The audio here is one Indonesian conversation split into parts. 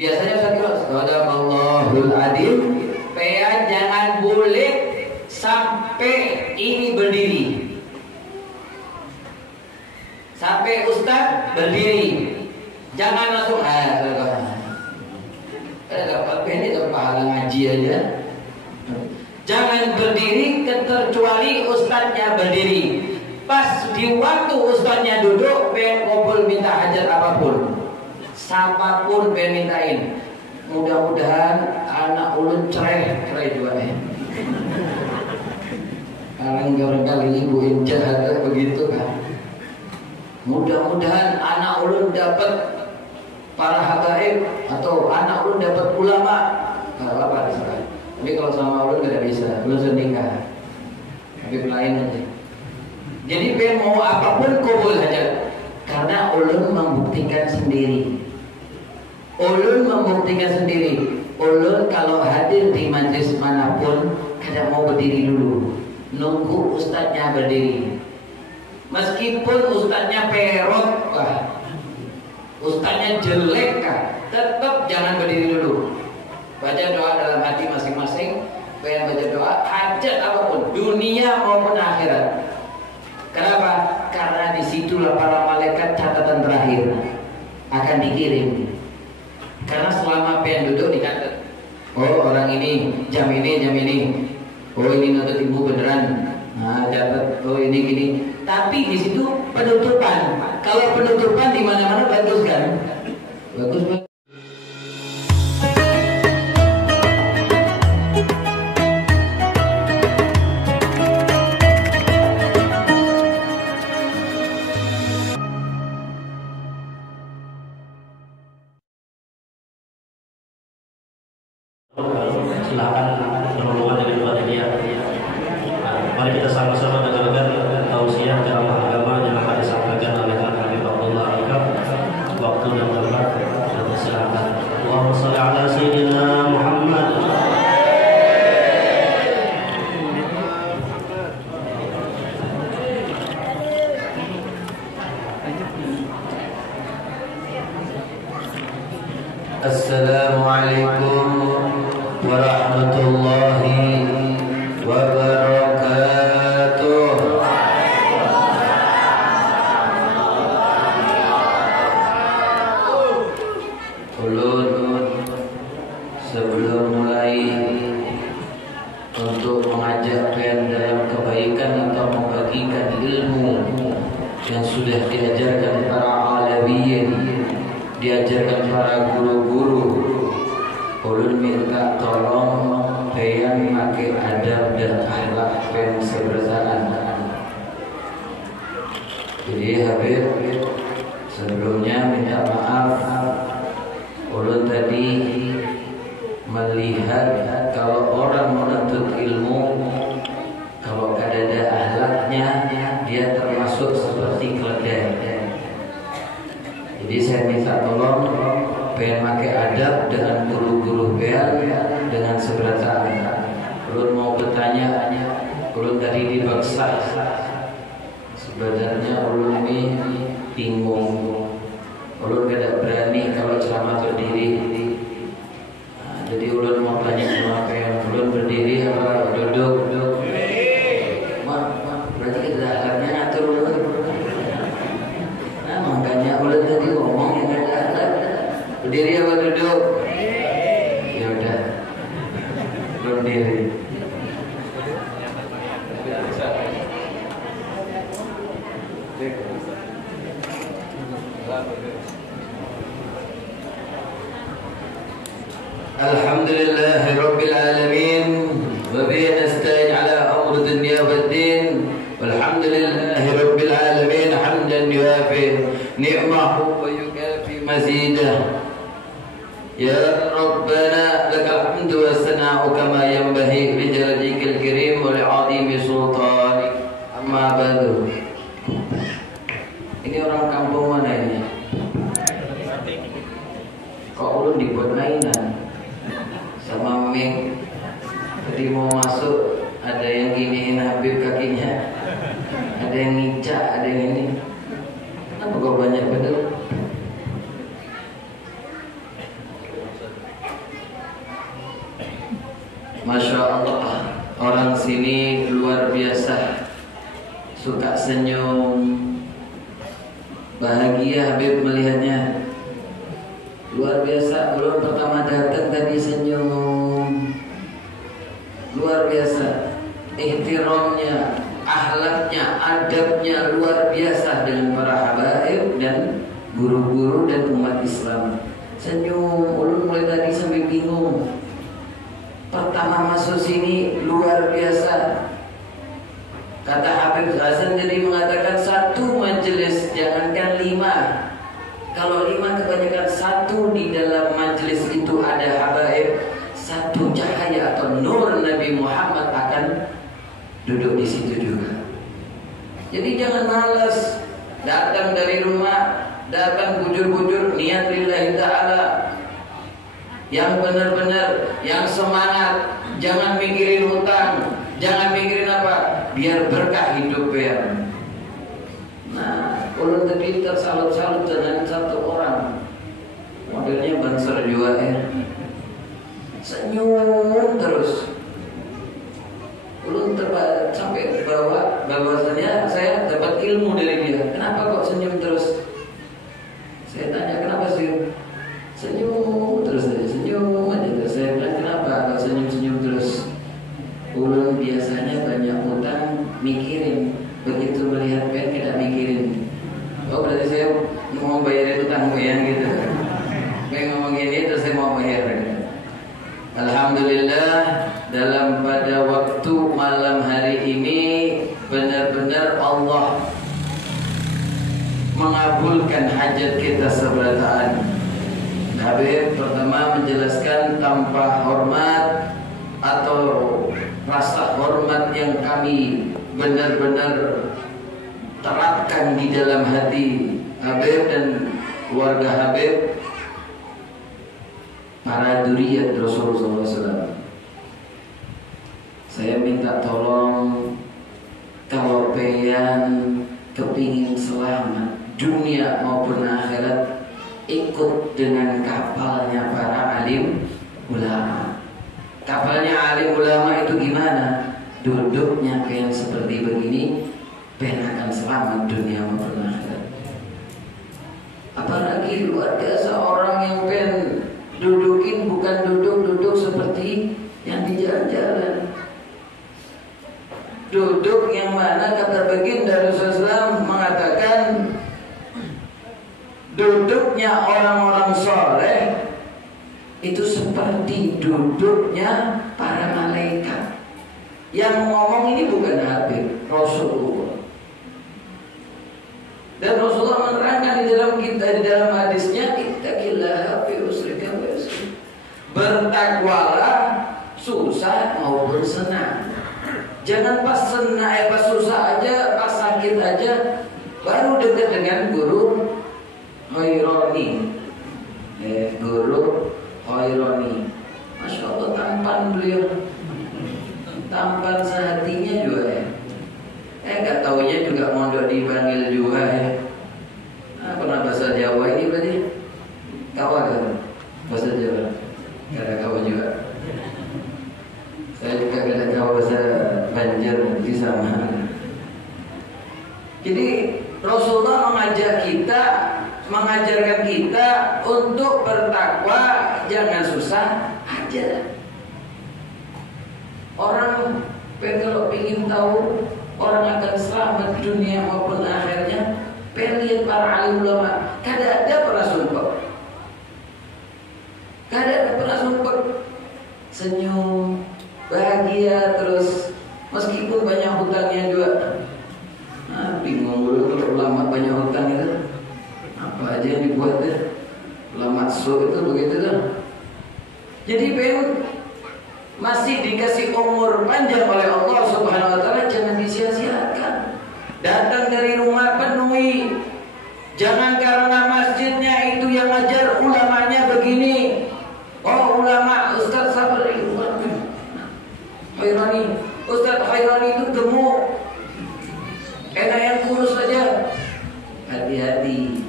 Biasanya saya kira Sadaqallahul Adzim, jangan boleh sampai ini berdiri. Sampai Ustaz berdiri. Jangan langsung ini pahala ngaji aja. Jangan berdiri kecuali Ustaznya berdiri. Pas di waktu Ustaznya duduk, pengen ngobrol minta hajat apapun, siapapun pengen mintain. Mudah-mudahan anak ulun cerai juga nih. Kali ibu jahat begitu kan. Mudah-mudahan anak ulun dapat para habaib atau anak ulun dapat ulama. Kalau apa terserah. Tapi kalau sama ulun tidak bisa, ulun sudah nikah. Tapi lain aja. Jadi pengen mau apapun kubul saja. Karena ulun membuktikan sendiri. Ulun kalau hadir di majlis manapun kadang mau berdiri dulu, nunggu ustadznya berdiri. Meskipun ustadznya perot ustadznya jelek tetap jangan berdiri dulu. Baca doa dalam hati masing-masing. Pengen baca doa hajat apapun, dunia maupun akhirat. Kenapa? Karena disitulah para malaikat catatan terakhir akan dikirim. Karena selama pengen duduk dicatat. Oh orang ini jam ini. Oh ini nonton ibu beneran. Nah catat. Oh ini gini. Tapi di situ penutupan. Kalau penutupan di mana-mana bagus kan? Bagus banget. Silakan berhubungan dengan panitia. Mari kita sama-sama dengarkan tausiah ceramah agama yang akan disampaikan oleh Habib Abdullah Al-Kaf. Waktu dan tempat silakan. Allahumma shalli ala sayyidina Muhammad. Assalamualaikum warahmatullahi wabarakatuh. Ulun sebelum mulai untuk mengajak kalian dalam kebaikan atau membagikan ilmu yang sudah diajarkan para alawiyin, diajarkan para guru-guru, ulun minta tolong pengen pakai adab dan akhlak pengen sebersamaan. Jadi Habib sebelumnya minta maaf, ulun tadi melihat kalau orang menuntut ilmu kalau ada akhlaknya dia termasuk seperti keledai. Jadi saya minta tolong pengen pakai adab dengan guru-guru beal dengan seberasaan. Ulun mau bertanya, ulun tadi dipaksa. Sebenarnya ulun ini bingung. Ulun tidak berani kalau ceramah berdiri. Jadi ulun mau tanya sama kalian, ulun berdiri apa duduk? Berarti kita akhlaknya ngatur ulun. Nah makanya ulun tadi ngomong yang ada akhlak. Berdiri apa duduk? Ya udah, berdiri. Alhamdulillahirabbil alamin wa bihi nasta'in ala amri dunya waddin. Walhamdulillahirabbil alamin hamdan yuwafi ni'mahu wa yukafi mazidah. Ya Rabbana lakal hamdu was-sana'u kama yanbaghi li jalalika al-karim wa li'azimi sultanik. Amma ba'du. Ini orang kampung mana ini? Kok ulun dibuat mainan sama Ming? Tadi mau masuk ada yang giniin Habib kakinya, ada yang ngicak, ada yang ini. Kenapa kok banyak betul? Masya Allah, orang sini luar biasa, suka senyum, bahagia Habib melihatnya. Luar biasa, belum pertama datang tadi senyum. Luar biasa, ihtiramnya, akhlaknya, adabnya luar biasa dengan para habaib dan guru-guru dan umat Islam. Senyum, ulun mulai tadi sampai bingung. Pertama masuk sini luar biasa. Kata Habib Hasan jadi mengatakan satu majelis, jangankan 5. Kalau 5 kebanyakan, satu di dalam majelis itu ada habaib, satu cahaya atau nur Nabi Muhammad akan duduk di situ juga. Jadi jangan malas datang dari rumah, datang bujur-bujur niat lillahi ta'ala. Yang benar-benar, yang semangat, jangan mikirin hutang, jangan mikirin apa, biar berkah hidup ya. Nah, ulun tadi tersalut-salut dengan satu orang, modelnya Banser juga ya, senyum terus. Ulun sampai bawa bahwasanya saya dapat ilmu dari dia. Kenapa kok senyum terus? Saya tanya kenapa sih? Senyum terus aja, senyum aja terus. Saya bilang kenapa kalau senyum-senyum terus? Ulun biasanya banyak utang, mikirin. Begitu melihat pen kita mikirin. Oh berarti saya mau bayarin utang ya gitu. Pengen ngomong gini terus saya mau bayar. Alhamdulillah, dalam pada waktu malam hari ini benar-benar Allah mengabulkan hajat kita seberataan. Habib pertama menjelaskan tanpa hormat atau rasa hormat yang kami benar-benar terapkan di dalam hati Habib dan keluarga Habib, para dzurriyyat Rasulullah SAW. Saya minta tolong, kalau pengen kepingin selamat dunia maupun akhirat, ikut dengan kapalnya para alim ulama. Kapalnya alim ulama itu gimana? Duduknya pengen seperti begini, pengen akan selamat dunia maupun akhirat. Apalagi luar biasa orang yang pengen dudukin bukan duduk seperti yang di jalan-jalan. Duduk yang mana kata baginda Rasulullah mengatakan duduknya orang-orang soleh itu seperti duduknya para malaikat. Yang ngomong ini bukan Habib, Rasulullah. Dan Rasulullah menerangkan di dalam hadisnya, ittaqillaha fi usrika wa yusrika. Bertakwalah susah maupun senang. Jangan pas senang, pas susah aja, pas sakit aja baru dekat dengan guru Khairani. Guru Khairani. Masya Allah, tampan beliau, tampan sehatinya juga ya. Gak taunya juga mondok dipanggil juga ya. Pernah bahasa Jawa ini berarti kawa kan? Bahasa Jawa gak ada kawa juga. Saya juga gak ada kawa bahasa Banjar nanti sama. Jadi Rasulullah mengajarkan kita untuk bertakwa, jangan susah aja. Orang kalau ingin tahu orang akan selamat dunia maupun akhirnya, lihat para alim ulama. Kada ada pernah sumpah, kada ada pernah sumpah, senyum, bahagia terus, meskipun banyak hutangnya juga. Bingung dulu kalau ulama banyak hutang itu, apa aja yang dibuat deh. Ulama itu begitu kan. Jadi masih dikasih umur panjang oleh Allah Subhanahu wa taala, jangan disia-siakan. Datang dari rumah penuhi. Jangan karena masjidnya itu yang ngajar ulamanya begini. Oh ulama Ustaz Sabri Khairani, Ustaz Khairani itu gemuk, enak yang kurus saja. Hati-hati.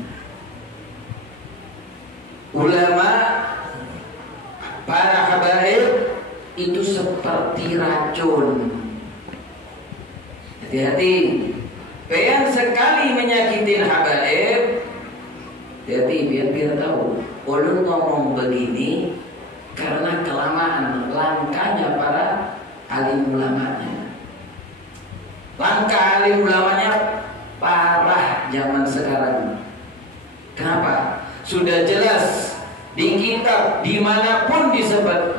Ulama, para habaib itu seperti racun. Hati-hati, pengen sekali menyakitin habaib. Hati-hati, biar tahu. Ulun ngomong begini karena kelamaan langkahnya para alim ulamanya. Langkah alim ulamanya parah zaman sekarang. Kenapa? Sudah jelas di kitab dimanapun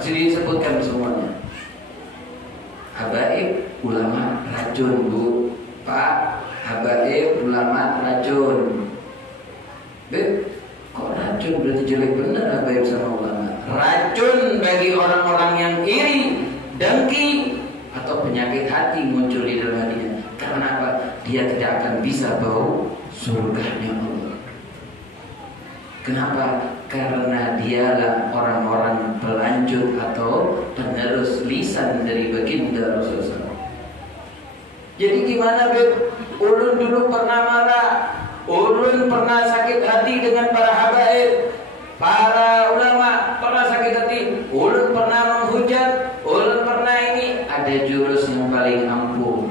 disebutkan semuanya. Habaib ulama racun, Bu, Pak. Habaib ulama racun. Beb, kok racun? Berarti jelek benar habaib sama ulama. Racun bagi orang-orang yang iri, dengki, atau penyakit hati muncul di dalam hatinya. Karena apa? Dia tidak akan bisa bau surganya Allah. Kenapa? Karena dialah orang-orang pelanjut atau penerus lisan dari baginda Rasulullah. Jadi gimana, Beb? Ulun dulu pernah marah, ulun pernah sakit hati dengan para habaib, para ulama pernah sakit hati, ulun pernah menghujat, ulun pernah ini. Ada jurus yang paling ampuh.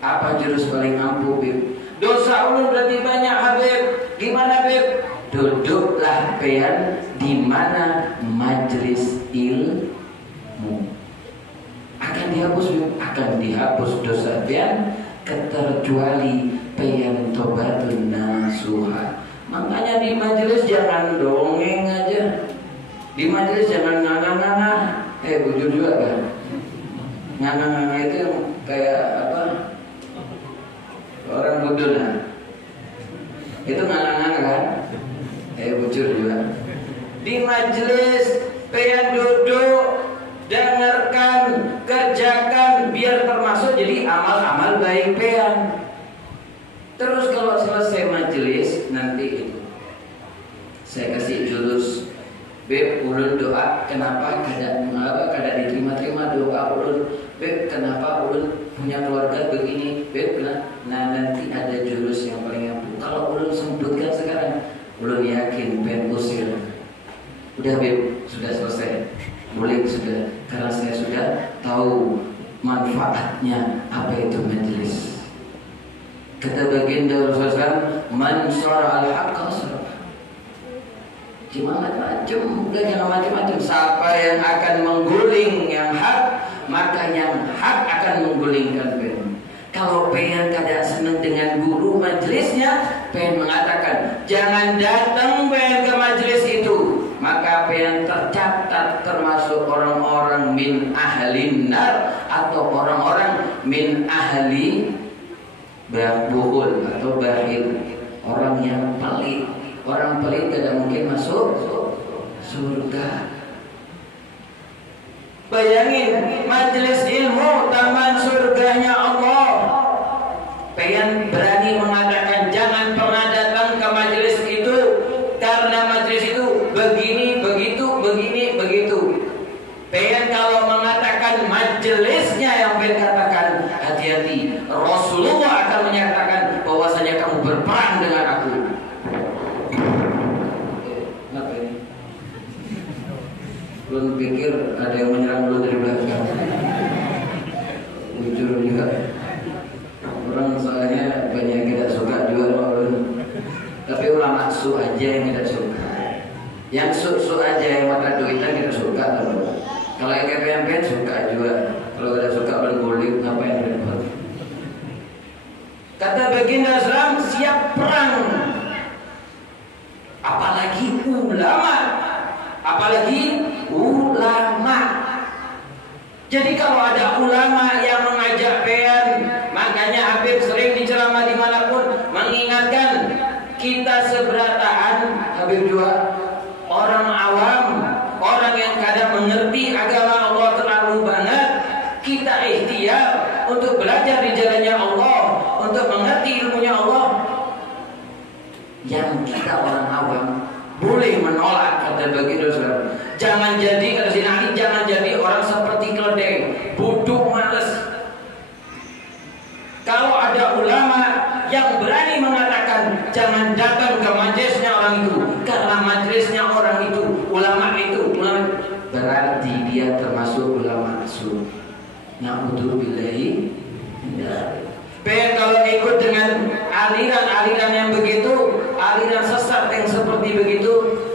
Apa jurus paling ampuh, Beb? Dosa ulun berarti banyak, Habib. Gimana, Beb? Duduklah pean di mana majelis ilmu. Akan dihapus dosa pean keterkecuali pean tobatun nasuha. Makanya di majelis jangan dongeng aja. Di majelis jangan nganga-nganga. Bujur juga kan? Nganga-nganga itu kayak apa? Orang bodoh nah. Itu nganga-nganga kan? Bujur juga. Di majelis pengen duduk, dengarkan, kerjakan, biar termasuk jadi amal-amal baik pengen. Terus kalau selesai majelis nanti itu saya kasih jurus. Beb, ulun doa, kenapa kada diterima-terima doa ulun? Beb, kenapa ulun punya keluarga begini? Beb, nah nanti ada jurus yang paling ampuh. Kalau ulun sebutkan sekarang, ulun yakin pengen usir. Udah, Beb, sudah selesai. Boleh sudah, karena saya sudah tahu manfaatnya apa itu majelis. Kata baginda Rasulullah, man syara al-haqqa syara. Cuma macam-macam, bukan yang macam-macam. Siapa yang akan mengguling yang hak, maka yang hak akan menggulingkan pengen. Kalau pengen kada senang dengan guru majelisnya, pengen mengatakan jangan datang pengen ke majelis itu, maka pengen tercatat termasuk orang-orang min ahlin nar atau orang-orang min ahli buhul atau bahil, orang yang pelit. Orang pelit tidak mungkin masuk surga. Bayangin, majelis ilmu taman surganya Allah. Pengen berani mengatakan jangan pernah datang ke majelis itu karena majelis itu begini, begitu, begini, begitu. Pengen kalau mengatakan majelisnya yang pengen katakan hati-hati. Rasulullah akan menyatakan bahwasanya kamu berperang dengan aku. Belum pikir ada yang menyerang belum dari belakang. Jujur juga. Orang soalnya banyak yang tidak suka juga belum. Tapi ulama su aja yang tidak suka. Yang su aja yang mata duitan tidak suka. Kalau yang kepen suka juga. Kalau tidak suka berguling ngapain repot. Kata baginda Islam siap perang. Apalagi ulama. Apalagi ulama. Jadi kalau ada ulama yang mengajak pean, makanya Habib sering diceramah dimanapun mengingatkan kita seberataan. Habib juga orang awam, orang yang kadang mengerti agama Allah terlalu banget. Kita ikhtiar untuk belajar di jalannya Allah, untuk mengerti ilmunya Allah. Yang kita orang awam boleh menolak, kata baginda Rasulullah. Jangan jadi, kata Sayyidina Ali, jangan jadi orang seperti keledai, bodoh, malas. Kalau ada ulama yang berani mengatakan jangan datang ke majelisnya orang itu, karena majelisnya orang itu, ulama itu, berarti dia termasuk ulama su. Na'udzubillahi. Kalau ikut dengan aliran-aliran yang begitu, aliran sesat yang seperti begitu,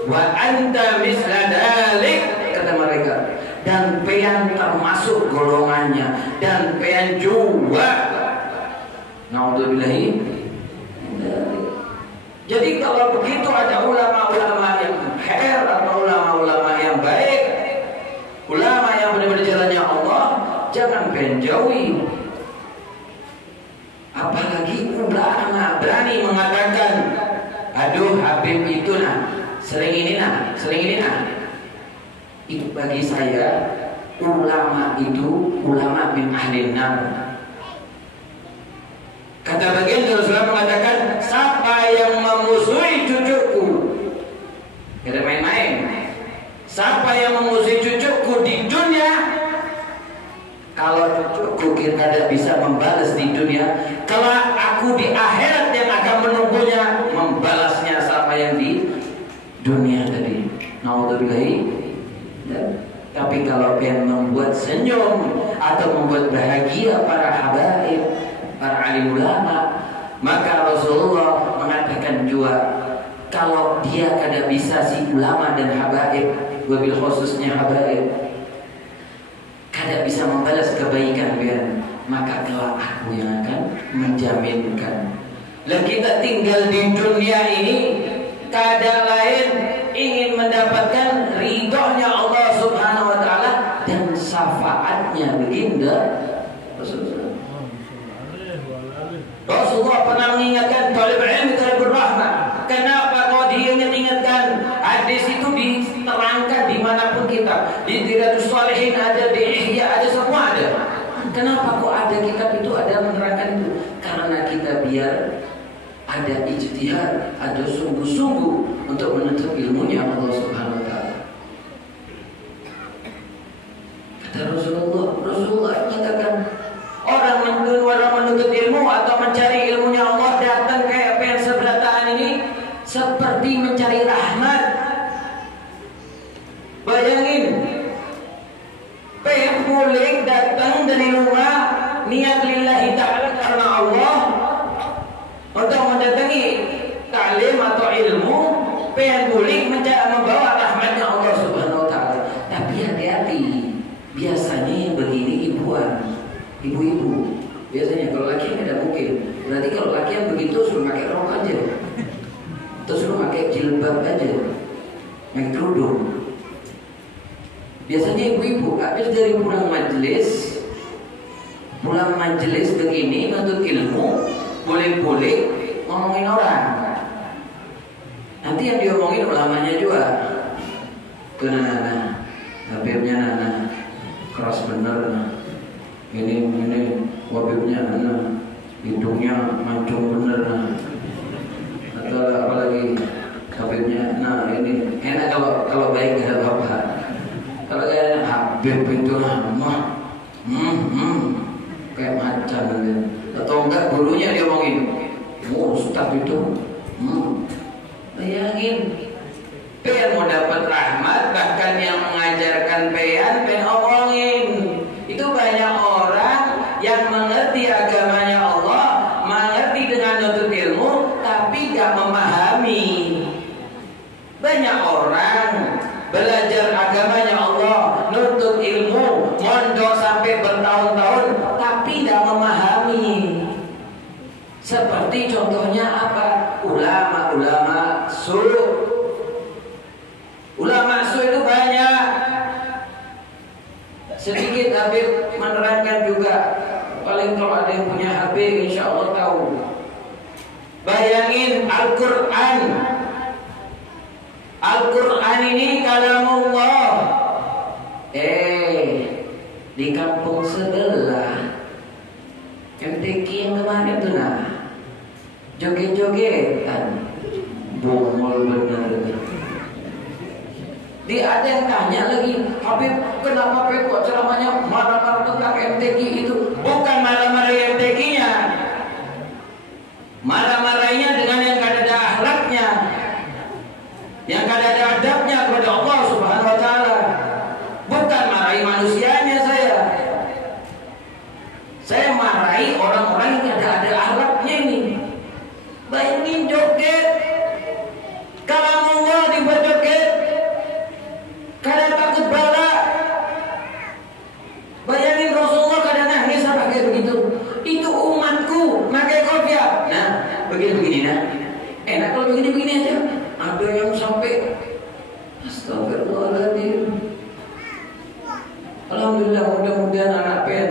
wa anta misla dalik, kata mereka, dan pian termasuk golongannya, dan pian juga. Na'udzubillahi. Jadi kalau begitu ada ulama-ulama yang khair atau ulama-ulama yang baik, ulama yang benar-benar jalannya Allah, jangan pian jauhi. Apalagi ulama berani mengatakan, aduh Habib itu sering ini. Itu bagi saya ulama itu ulama min ahlin nar. Kata bagian Rasulullah mengatakan, siapa yang memusuhi cucuku, tidak main-main. Siapa yang memusuhi cucuku di dunia, kalau cucuku kita tidak bisa membalas di dunia, kalau aku di akhirat yang akan menunggunya membalasnya sama yang di dunia tadi. Naudzubillahi. Tapi kalau pengen membuat senyum atau membuat bahagia para habaib, para alim ulama, maka Rasulullah mengatakan juga, kalau dia kada bisa si ulama dan habaib, wabil khususnya habaib, kada bisa membalas kebaikan biar, maka kelak aku yang akan menjaminkan. Dan kita tinggal di dunia ini kada lain ingin mendapatkan ridhonya Allah Subhanahu wa taala dan syafaatnya baginda Rasulullah. Rasulullah pernah mengingatkan talib ilmu talibur rahmah. Kenapa kau diingat-ingatkan? Hadis itu diterangkan dimanapun kita. Di Riyadhus Shalihin ada, di Ihya ada, semua ada. Kenapa kok ada kitab itu ada menerangkan itu? Karena kita biar ada ijtihad, ada sungguh-sungguh untuk menuntut ilmunya Allah Subhanahu wa taala. Kata Rasulullah menyatakan, orang menuntut ilmu atau mencari ilmunya Allah datang kayak pengen sebelataan ini seperti mencari rahmat. Bayangin, pengen pulang datang dari rumah niat lillahi ta'ala karena Allah untuk mendatangi ta'lim atau ilmu, pengen pulang membawa rahmatnya Allah Subhanahu wa taala. Tapi hati-hati, biasanya yang begini ibu-ibu biasanya. Kalau laki yang tidak mungkin. Berarti kalau laki yang begitu suruh pakai rok aja, terus suruh pakai jilbab aja, pakai kerudung. Biasanya ibu-ibu habis dari pulang majelis begini untuk ilmu, boleh-boleh ngomongin orang. Nanti yang diomongin ulamanya juga. Ke Nana, Habibnya Nana keras bener. Ini wabibnya hidungnya mancung bener. Atau apalagi habibnya, ini enak kalau baik gak ada apa-apa. Kalau kayak Habib itu kayak macan atau enggak gurunya dia omongin, ustaz itu bayangin, pengen mau dapat rahmat, bahkan yang mengajarkan pengen omongin. Itu banyak orang yang mengerti agamanya Allah, mengerti dengan nuntut ilmu, tapi gak memahami. Banyak orang belajar agamanya Allah, nuntut ilmu, mondok sampai bertahun-tahun, tapi gak memahami. Seperti contohnya apa? Ulama-ulama suluk. Ulama suluk itu banyak. Sedikit Habib menerangkan juga. Paling kalau ada yang punya HP insya Allah tahu. Bayangin Al-Quran. Al-Quran ini kalamullah. Di kampung sebelah MTQ yang kemarin tuh joget-jogetan, bongol bener. Ada yang tanya lagi, Habib kenapa kok ceramahnya marah-marah tentang MTQ itu? Bukan marah-marah MTQ-nya, marah-marahnya dengan yang kada ada akhlaknya, yang kada ada adabnya kepada Allah Subhanahu wa taala. Astagfirullahaladzim. Alhamdulillah, mudah-mudahan anak pen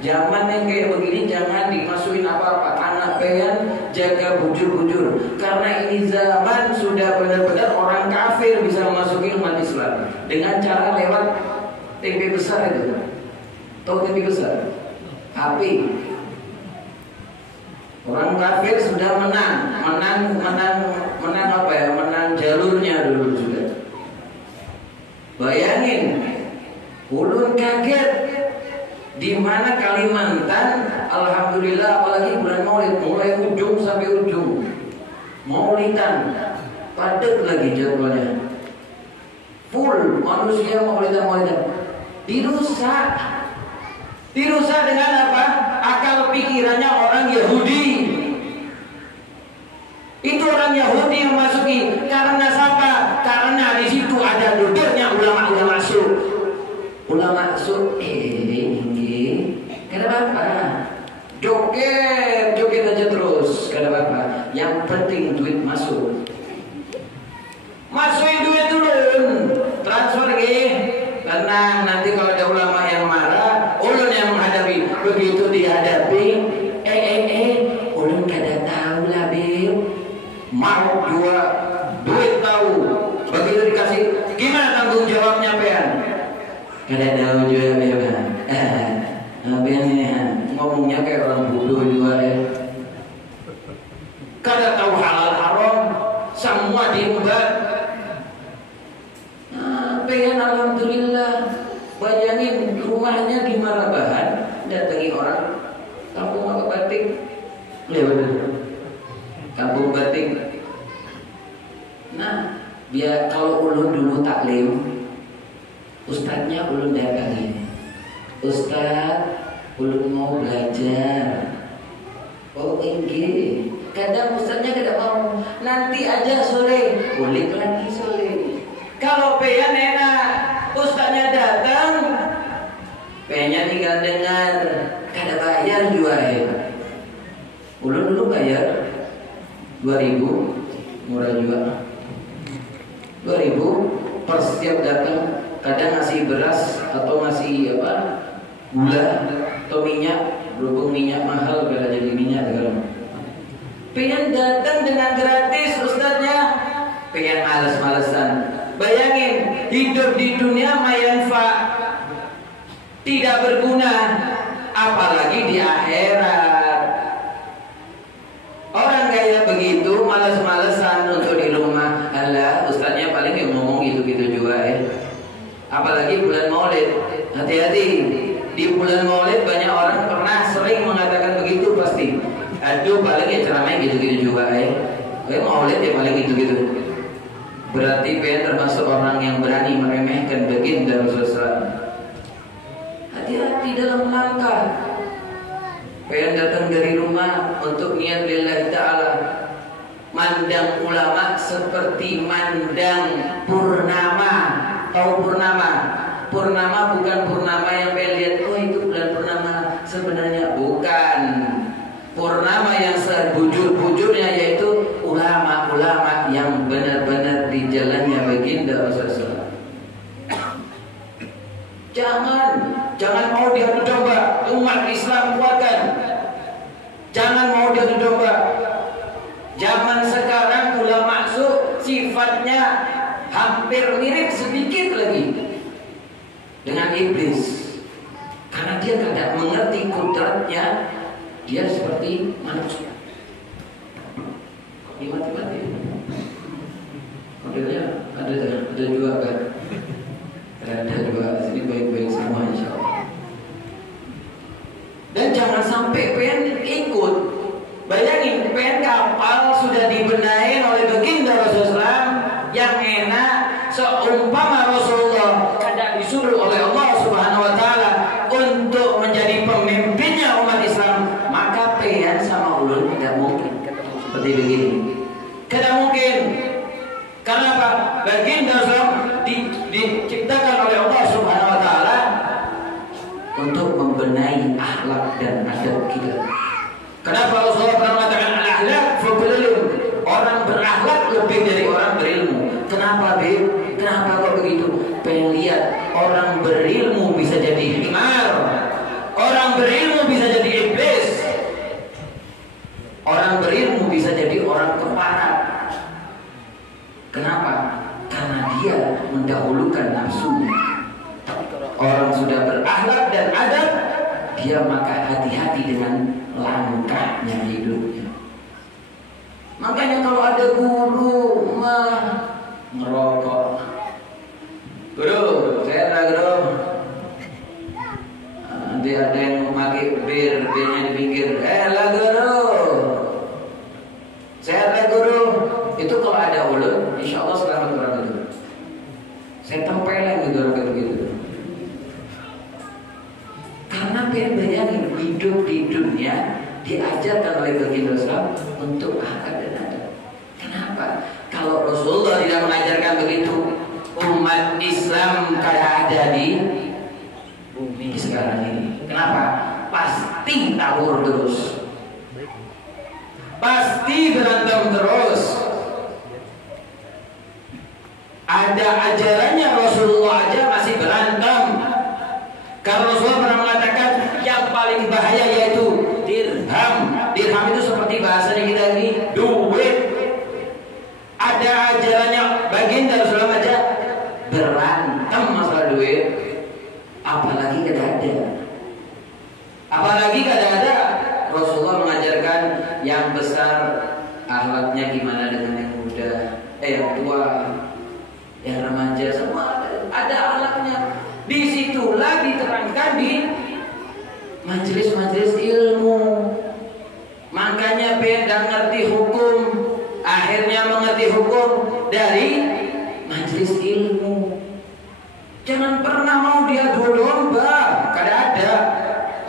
zaman yang kayak begini jangan dimasukin apa-apa. Anak pen jaga bujur-bujur, karena ini zaman sudah benar-benar orang kafir bisa masukin umat Islam dengan cara lewat TV besar itu. Tahu TV besar? HP. Orang kafir sudah menang apa ya? Menang jalurnya dulu sudah. Bayangin, ulun kaget di mana Kalimantan, alhamdulillah, apalagi bulan Maulid, mulai ujung sampai ujung Maulidan, padat lagi jadwalnya, full manusia Maulidan. Dirusak dengan apa? Akal pikirannya orang Yahudi. Itu orang Yahudi yang masuki. Karena siapa? Karena di situ ada duduknya ulama-ulama su. Ulama su, ini kenapa apa? Joget aja terus. Kenapa apa? Yang penting duit masuk. Masukin duit dulu, transfer Tenang, nanti kalau ada ulama yang marah, ulun yang menghadapi. Begitu dihadapi, ulun kada tahu lah, Bil. Mau jual duit tahu. Begitu dikasih, gimana tanggung jawabnya, Pian? Kada tahu juga, Pian. Pian ini ngomongnya kayak orang bodoh juga ya. Kada tahu halal haram, semua diembat. Pengen alhamdulillah, bayangin rumahnya di Marabahan, datangi orang kampung apa batik, kampung batik. Nah, dia kalau ulun dulu taklim, ustadznya ulun datangi, Ustadz, ulun mau belajar. Oh enggak, kadang ustadznya kada mau, nanti aja sore, ulik lagi sore. Kalau pengen enak, ustaznya datang, pengen tinggal dengar, kada bayar juga ya. Ulun dulu bayar 2.000, murah juga. 2.000 per setiap datang. Kadang ngasih beras atau ngasih apa, gula atau minyak. Berhubung minyak mahal, bila jadi minyak sekarang. Pengen datang dengan gratis, ustaznya pengen males-malesan. Bayangin, hidup di dunia mayanfa, tidak berguna, apalagi di akhirat. Orang kayak begitu males-malesan untuk di rumah. Alah, ustaznya paling yang ngomong gitu-gitu juga ya. Apalagi bulan Maulid. Hati-hati, di bulan Maulid banyak orang pernah sering mengatakan begitu pasti. Aduh, paling ya ceramahnya gitu-gitu juga ya. Maulid ya paling gitu-gitu. Berarti pengen termasuk orang yang berani meremehkan baginda Rasulullah. Hati-hati dalam langkah. Pengen datang dari rumah untuk niat lillahi ta'ala. Mandang ulama seperti mandang purnama. Tahu purnama? Purnama bukan purnama yang pengen lihat, oh itu bulan purnama. Sebenarnya bukan. Purnama yang sebujur-bujurnya yaitu ulama-ulama yang benar-benar di jalannya baginda Rasulullah. Jangan mau diadu domba umat Islam kuatkan. Jangan mau diadu domba. Zaman sekarang ulama sifatnya hampir mirip sedikit lagi dengan iblis, karena dia tidak mengerti kodratnya. Dia seperti manusia. Mati-mati. Modelnya ada dua kan? Ada dua. Sini baik-baik semua insya Allah. Dan jangan sampai pengen ikut. Bayangin, pengen kapal sudah dibenahi oleh baginda Rasulullah yang enak, seumpama Rasulullah kada disuruh oleh Allah Subhanahu Wa Taala untuk menjadi pemimpinnya umat Islam. Pengen sama ulun tidak mungkin seperti begini. Tidak mungkin. Kenapa? Baginda Rasulullah diciptakan oleh Allah Subhanahu Wa Taala untuk membenahi akhlak dan adab kita. Kenapa Rasulullah pernah mengatakan al-akhlak fadlun? Orang berakhlak lebih dari orang berilmu. Kenapa, Bib? Kenapa kok begitu? orang berilmu bisa jadi himar, orang berilmu bisa jadi iblis, orang berilmu bisa jadi orang keparat. Kenapa? Karena dia mendahulukan nafsunya. Orang sudah berakhlak dan adab, dia maka hati-hati dengan langkahnya hidupnya. Makanya kalau ada guru merokok, guru, saya ada guru. Nanti ada yang memakai birnya di pinggir. Lah guru, saya ada guru. Itu kalau ada ulut, insya Allah selamat orang itu. Saya tempelin gitu orang gitu. Karena bayangin hidup di dunia diajarkan oleh baginda Islam untuk akad dan adab. Kenapa? Kalau Rasulullah tidak mengajarkan begitu, umat Islam kayak ada di bumi sekarang ini. Kenapa? Pasti tawur terus, pasti berantem terus. Ada ajarannya Rasulullah aja masih berantem. Karena Rasulullah pernah mengatakan yang paling bahaya yaitu dirham. Dirham itu seperti bahasanya kita ini duit. Ada ajarannya baginda Rasulullah aja berantem masalah duit. Apalagi kadang-kadang. Apalagi kadang-kadang Rasulullah mengajarkan yang besar akhlaknya gimana dengan yang muda, yang tua, yang remaja, semua ada akhlaknya. Disitulah diterangkan di majelis-majelis ilmu. Makanya beda ngerti hukum, akhirnya mengerti hukum dari majelis ilmu. Jangan pernah mau diadu domba, kada ada.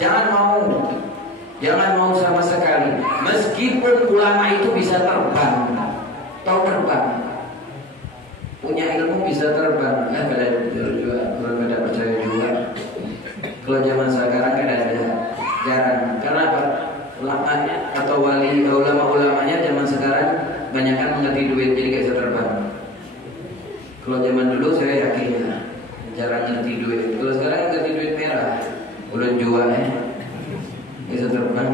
Jangan mau sama sekali. Meskipun ulama itu bisa terbang, tahu terbang, punya ilmu bisa terbang. Ya kada juga, orang kada percaya juga. Kalau zaman sekarang kan ada jarang. Karena apa? Ulamanya atau ulama-ulamanya zaman sekarang banyak kan mengerti duit, jadi gak bisa terbang. Kalau zaman dulu saya yakin jarang ngerti duit. Kalau sekarang ngerti duit merah, bulan jual bisa terbang.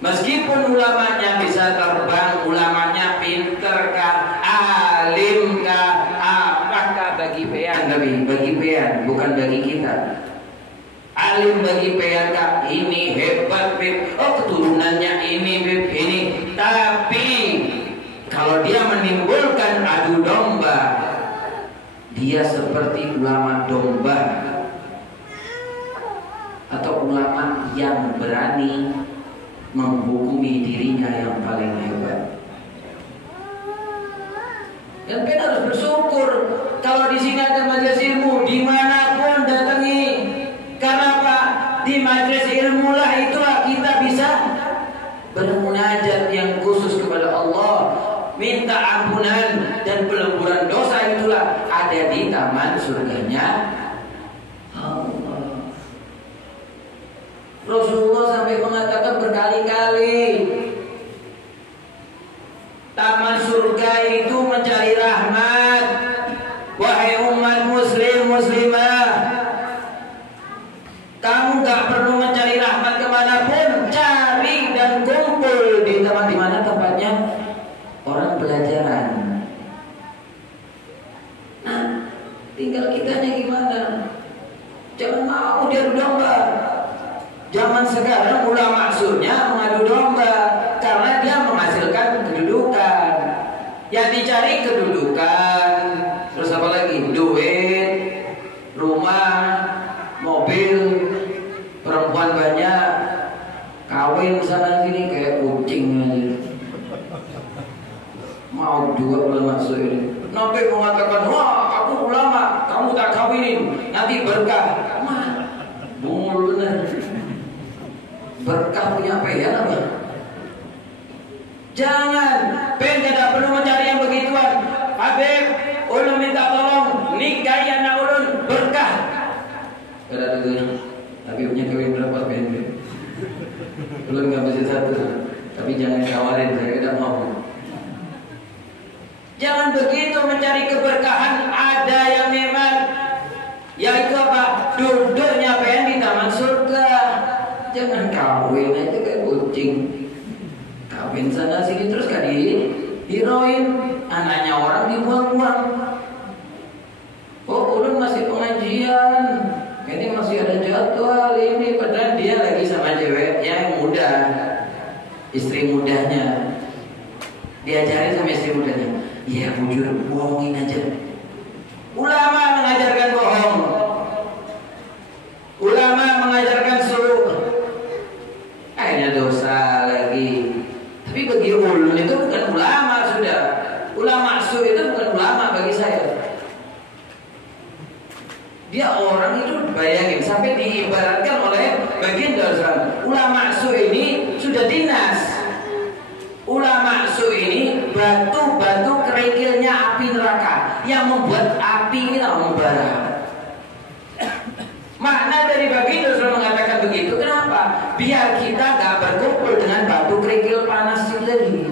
Meskipun ulamanya bisa terbang, ulamanya pinter kah, alim kah, apakah bagi pean, tapi bagi pean, bukan bagi kita. Alim bagi pean kah, ini hebat beb, oh keturunannya ini beb, ini. Tapi kalau dia menimbulkan adu domba, dia seperti ulama domba atau ulama yang berani menghukumi dirinya yang paling hebat. Dan kita harus bersyukur kalau di sini ada majelis ilmu, dimanapun datangi. Karena apa? Di majelis ilmu lah itulah kita bisa bermunajat yang khusus kepada Allah, minta ampunan dan peleburan dosa. Itulah ada di taman surganya Allah. Rasulullah sampai mengatakan berkali-kali, taman surga itu mencari rahmat. Wahai umat muslim muslimah, kamu gak perlu mencari rahmat kemanapun, cari dan kumpul di tempat di mana tempatnya orang belajaran. Nah, tinggal kitanya gimana? Jangan mau diadu domba. Zaman sekarang ulama maksudnya mengadu domba karena dia menghasilkan kedudukan. Yang dicari kedudukan, terus apa lagi? Duit, rumah, mobil, perempuan banyak, kawin sana sini kayak kucing aja. Mau juga ulama ini. Nanti mengatakan, wah aku ulama, kamu tak kawinin, nanti berkah. Mah, bungul bener. Berkah punya pean apa? Jangan, pen tidak perlu mencari yang begituan. Habib, ulun minta tolong nikahi anak ulun berkah. Kada ada Habibnya kawin berapa pen? Ulun nggak bisa satu, tapi jangan kawarin, saya tidak mau. Jangan begitu mencari keberkahan. Ada yang memang main sana sini terus gak dihiroin, anaknya orang dibuang-buang. Oh ulun masih pengajian, ini masih ada jadwal ini, padahal dia lagi sama cewek yang muda, istri mudanya. Diajarin sama istri mudanya, ya bujur bohongin aja. Ulama mengajarkan bohong, ulama mengajarkan suruh, akhirnya dosa lagi. Tapi bagi ulun itu bukan ulama sudah. Ulama su itu bukan ulama bagi saya. Dia orang itu bayangin sampai diibaratkan oleh baginda Rasulullah. Ulama su ini sudah dinas. Ulama su ini batu-batu kerikilnya api neraka yang membuat api ini membara. Makna dari baginda Rasulullah mengatakan begitu. Kenapa? Biar kita gak berkumpul dengan batu kerikil panas itu tadi.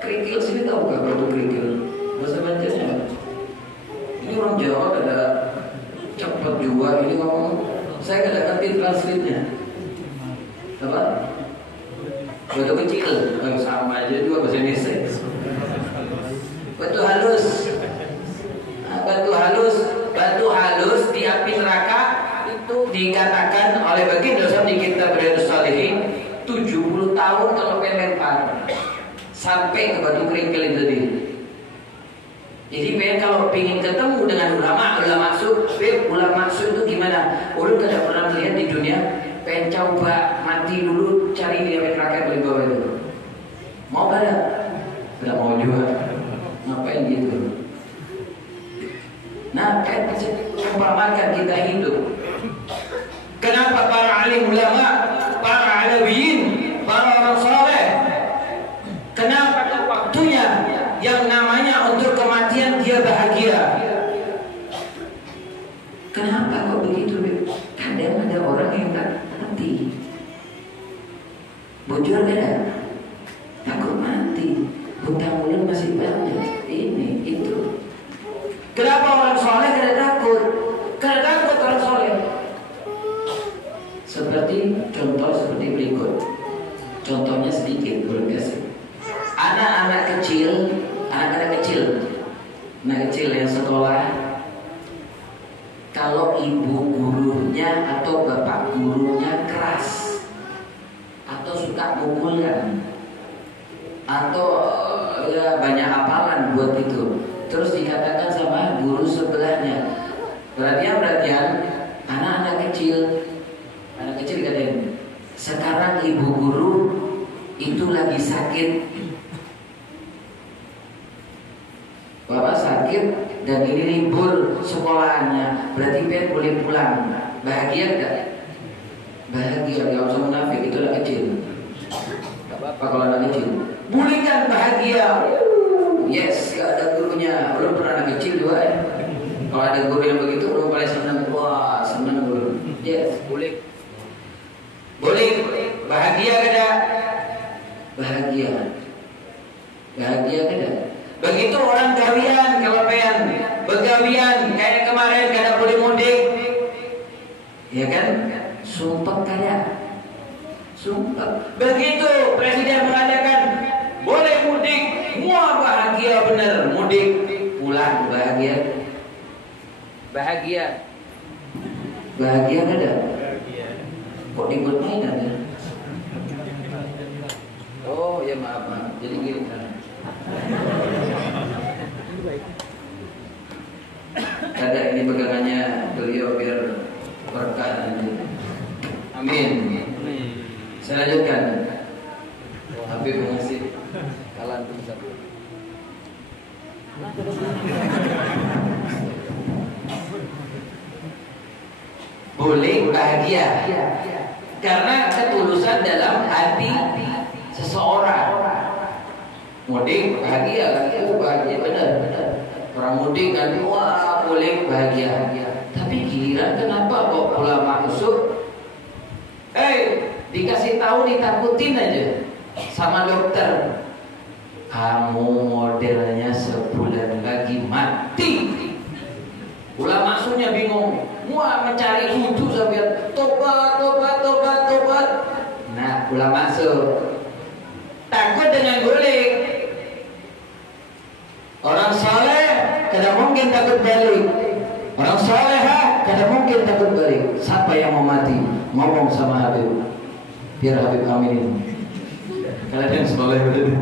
Kerikil sini tahu gak batu kerikil? Bahasa bacanya. Ini orang Jawa ada cepat juga ini ngomong. Saya kadang ngerti translate-nya. Apa? Batu kecil, sama aja juga bahasa Indonesia. Batu halus. Nah, batu halus di api neraka itu dikatakan oleh baginda Rasul di kitab Riyadhus Shalihin 70 tahun kalau lempar sampai ke batu kerikil itu tadi. Jadi kalau ingin ketemu dengan ulama su itu gimana? Ulun tidak pernah melihat di dunia. Pengen coba mati dulu cari di api neraka yang paling bawah itu. Mau gak ada? Tidak mau juga. Ngapain gitu? Nah, kan umpamakan kita hidup. Kenapa para alim ulama, para alawiyin, para orang saleh? Kenapa waktunya yang namanya untuk kematian dia bahagia? Kenapa kok begitu? Kadang ada orang yang tak mati. Bocor ada, takut mati. Hutang ulun masih banyak. Ini itu. Kenapa orang soleh kada takut? Kada takut orang soleh. Contoh seperti berikut. Contohnya sedikit, belum biasa. Anak-anak kecil yang sekolah, kalau ibu gurunya atau bapak gurunya keras atau suka mukulkan atau ya banyak hafalan buat itu, terus dikatakan sama guru sebelahnya, berarti anak kecil dikatain, sekarang ibu guru itu lagi sakit, bapak sakit dan ini libur sekolahnya, berarti Ben boleh pulang. Bahagia gak? Bahagia, gak usah munafik, itu anak kecil. Gak apa-apa kalau anak kecil. Bolehkan bahagia. Yes, gak ada gurunya. Belum pernah anak kecil juga ya. Kalau ada guru yang begitu, belum paling senang. Wah, senang guru. Yes, boleh. Boleh. Bahagia gak? Bahagia. Bahagia gak? Begitu orang gawian, kelepean, begawian, kayak kemarin kada boleh mudik, ya kan? Sumpah kada, sumpah. Begitu presiden mengatakan boleh mudik, semua bahagia bener, mudik, pulang bahagia, bahagia kada? Kok dibuat mainan ya? Oh ya maaf, jadi gini kan. Ada ini pegangannya beliau biar berkah nanti. Amin. Saya lanjutkan. Habib mengasih kalan besar. Boleh bahagia karena ketulusan dalam hati seseorang. Mudik bahagia, bahagia benar. Orang mudik nanti wah boleh bahagia. Tapi giliran kenapa kok ulama usuk? Dikasih tahu ditakutin aja sama dokter. Kamu modelnya sebulan lagi mati. Ulama sunya bingung. Wah mencari wudhu sampai tobat. Nah ulama su jangan guling. Orang saleh tidak mungkin takut balik. Orang salehah tidak mungkin takut balik. Siapa yang mau mati ngomong sama Habib, biar Habib aminin. Kalian saleh betul.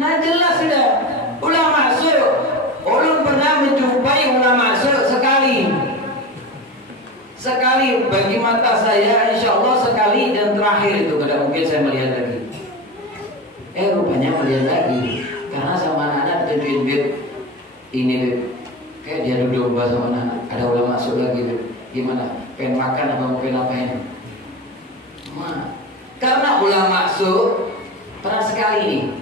Nah jelas sudah. Ulama su, ulun pernah menjumpai ulama su sekali bagi mata saya, insya Allah sekali dan terakhir itu. Tidak mungkin saya melihat lagi. Rupanya melihat lagi karena sama anak tunjukin Bib ini Bib, kayak dia duduk domba sama anak. Ada ulama su lagi Bib, gimana? Pengen makan apa mau pengen apain? Karena ulama su pernah sekali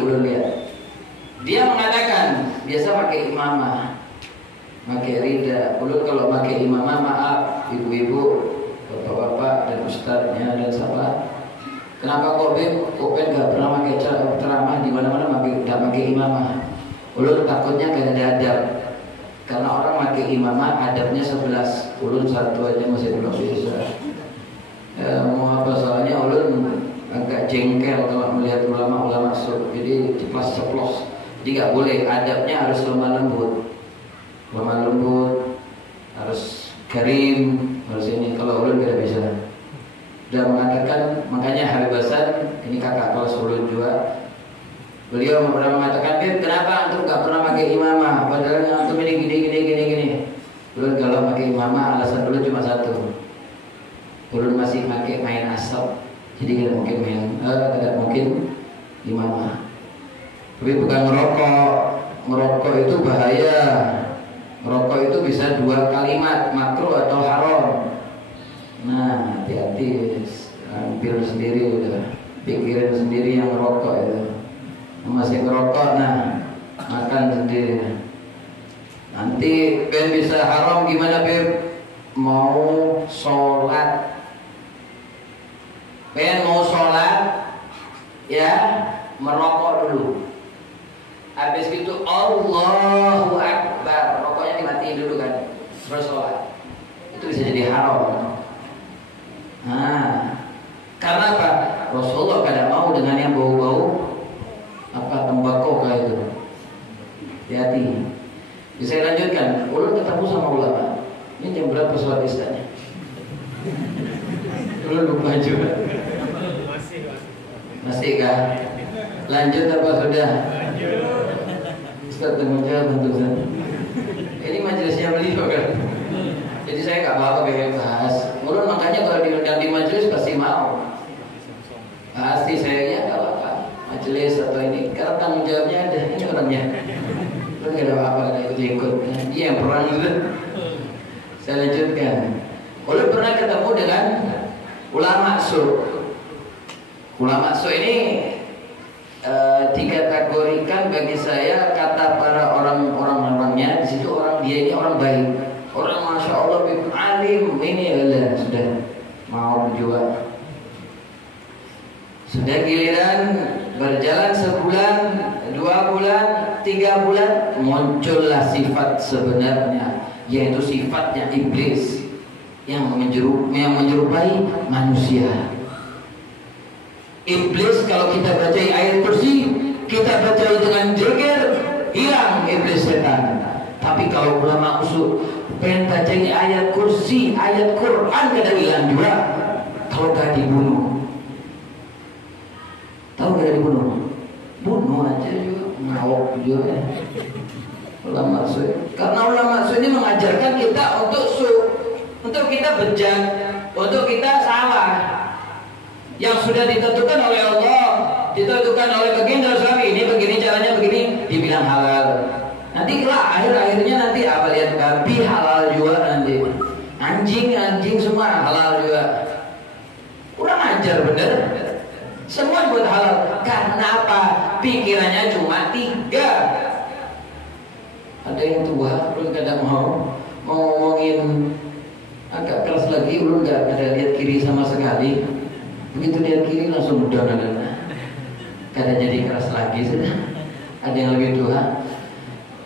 ulun lihat. Dia mengatakan biasa pakai imamah, pakai rida. Ulun kalau pakai imamah, maaf ibu-ibu, bapak-bapak dan ustadznya dan sahabat. Kenapa kok nggak pernah pakai ceramah di mana-mana nggak pakai imamah? Ulun takutnya gak ada adab. Karena orang pakai imamah adabnya 11, ulun satu aja masih belum bisa. Mau apa soalnya ulun agak jengkel kalau melihat ulama-ulama jadi ceplos. Jadi nggak boleh, adabnya harus lemah lembut, harus karim, harus ini. Kalau ulun tidak bisa. Dan mengatakan, makanya Habib Hasan, ini kakak kelas ulun juga, beliau pernah mengatakan, Bib, kenapa antum nggak pernah pakai imamah? Padahal antum ini gini. Ulun kalau pakai imamah alasan ulun cuma satu, ulun masih pakai main asal, jadi tidak mungkin imamah. Tapi bukan ngerokok itu bahaya. Ngerokok itu bisa 2 kalimat, makruh atau haram. Nah, hati-hati, ambil sendiri udah, pikirin sendiri yang ngerokok itu. Masih ngerokok, nah makan sendiri. Nanti Ben bisa haram gimana Beb? Mau sholat, ya merokok dulu. Habis itu Allahu Akbar, rokoknya dimatiin dulu kan, terus sholat. Itu bisa jadi haram. Nah, karena apa? Rasulullah kadang mau dengan yang bau-bau tembakau kayak itu. Hati-hati. Bisa saya lanjutkan. Ulun ketemu sama ulama. Ini jam berapa sholat isanya? Ulun lupa juga. Masih kah? Lanjut apa sudah? Ustaz tanggung jawab untuk saya. Ini majelisnya beliau kan. Jadi saya nggak apa-apa kayak bahas. Ulun makanya kalau diundang di majelis pasti mau. Pasti saya ya nggak apa-apa. Majelis atau ini karena tanggung jawabnya ada. Ini orangnya. Ulun nggak ada apa-apa kalau ikut. Dia yang perang itu. Saya lanjutkan. Ulun pernah ketemu dengan ulama su. Ulama su ini dikategorikan bagi saya kata para orang-orangnya di situ dia ini orang baik, orang masya Allah alim ini adalah sudah mau berjuang. Sudah giliran berjalan sebulan, 2 bulan, 3 bulan muncullah sifat sebenarnya, yaitu sifatnya iblis yang menyerupai manusia. Iblis kalau kita baca ayat kursi, kita baca dengan jeger, hilang iblis setan. Tapi kalau ulama usul pengen baca ayat kursi, ayat Quran kadang hilang juga. Kalau gak dibunuh, tahu gak dibunuh? Bunuh aja juga, ngawok juga. Ulama usul, karena ulama usul ini mengajarkan kita untuk kita bejat, untuk kita salah. Yang sudah ditentukan oleh Allah, ditentukan oleh baginda Rasul, ini begini caranya begini, dibilang halal. Nanti kelak akhirnya nanti apa lihat babi halal juga nanti, anjing semua halal juga. Kurang ajar bener. Semua buat halal. Karena apa? Pikirannya cuma 3. Ada yang tua, belum kadang mau ngomongin agak keras lagi, belum nggak ada lihat kiri sama sekali. Begitu lihat kiri langsung udah kadang jadi keras lagi sudah. Ada yang lebih tua.